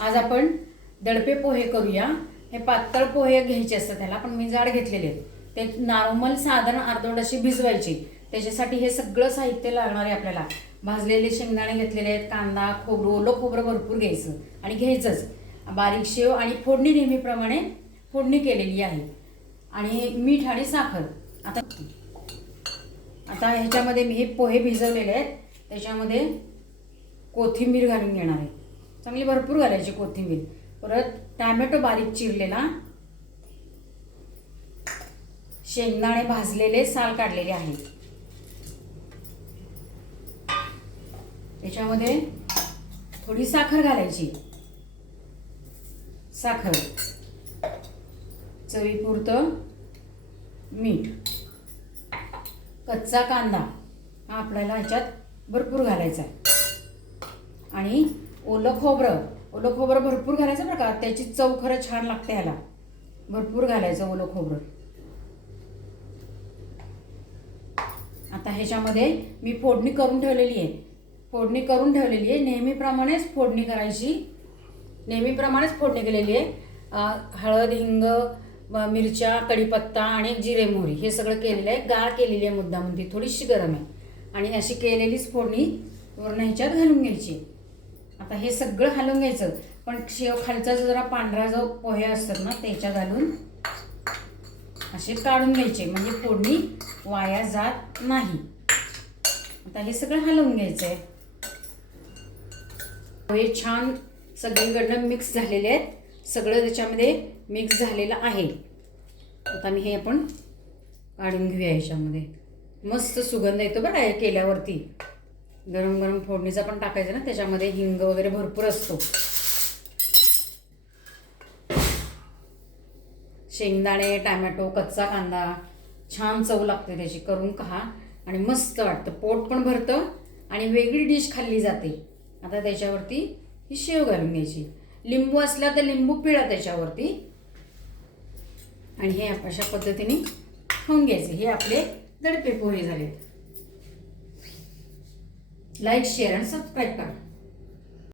आज आपण दडपे पोहे करूया। हे पातळ पोहे घ्यायचे असतात त्याला, पण मी जाड घेतलेले आहेत। ते नॉर्मल साधारण अर्धवट अशी भिजवायची। त्याच्यासाठी हे सगळं साहित्य लागणार आहे आपल्याला। भाजलेले शेंगदाणे घेतलेले आहेत, कांदा, खोबरं, ओलं खोबरं भरपूर घ्यायचं आणि घ्यायचंच। बारीक शेव आणि फोडणी नेहमीप्रमाणे फोडणी केलेली आहे आणि मीठ आणि साखर। आता ह्याच्यामध्ये मी हे पोहे भिजवलेले आहेत, त्याच्यामध्ये कोथिंबीर घालून घेणार आहे। चांगली भरपूर घालायची कोथिंबीर। परत टोमॅटो बारीक चिरलेला, शेंगदाणे भाजलेले साल काढलेले आहेत। त्याच्यामध्ये थोडी साखर घालायची, साखर, चवीपुरतं मीठ, कच्चा कांदा हा आपल्याला ह्याच्यात भरपूर घालायचा आहे आणि ओलं खोबरं भरपूर घालायचं बरं का, त्याची चव खरं छान लागते। ह्याला भरपूर घालायचं ओलं खोबरं। आता ह्याच्यामध्ये मी फोडणी करून ठेवलेली आहे। नेहमीप्रमाणेच फोडणी करायची, नेहमीप्रमाणेच फोडणी केलेली आहे। हळद, हिंग, मिरच्या, कढीपत्ता आणि जिरे मोहरी हे सगळं केलेलं आहे। गाळ केलेली आहे मुद्दाम, ती थोडीशी गरम आहे आणि अशी केलेलीच फोडणी वरून ह्याच्यात घालून घ्यायची। आता हे सगळं हलवून घ्यायचं, पण शेव खालचा जरा पांढरा जो पोहे असतात ना त्याच्यात घालून असे काढून घ्यायचे, म्हणजे फोडणी वाया जात नाही। आता हे सगळं हलवून घ्यायचं आहे। पोहे छान सगळीकडनं मिक्स झालेले आहेत, सगळं त्याच्यामध्ये मिक्स झालेलं आहे। आता मी हे आपण काढून घेऊया। ह्याच्यामध्ये मस्त सुगंध येतो बरं हे केल्यावरती। गरम गरम फोडणीचा पण टाकायचं ना, त्याच्यामध्ये हिंग वगैरे भरपूर असतो। शेंगदाणे, टोमॅटो, कच्चा कांदा, छान चव लागते त्याची। करून खा आणि मस्त वाटतं, पोट पण भरतं आणि वेगळी डिश खाल्ली जाते। आता त्याच्यावरती ही शेव घालून घ्यायची, लिंबू असला तर लिंबू पिळा त्याच्यावरती आणि हे अशा पद्धतीने खाऊन घ्यायचे। हे आपले दडपे पोहे झाले। लाईक, शेअर आणि सबस्क्राईब करा।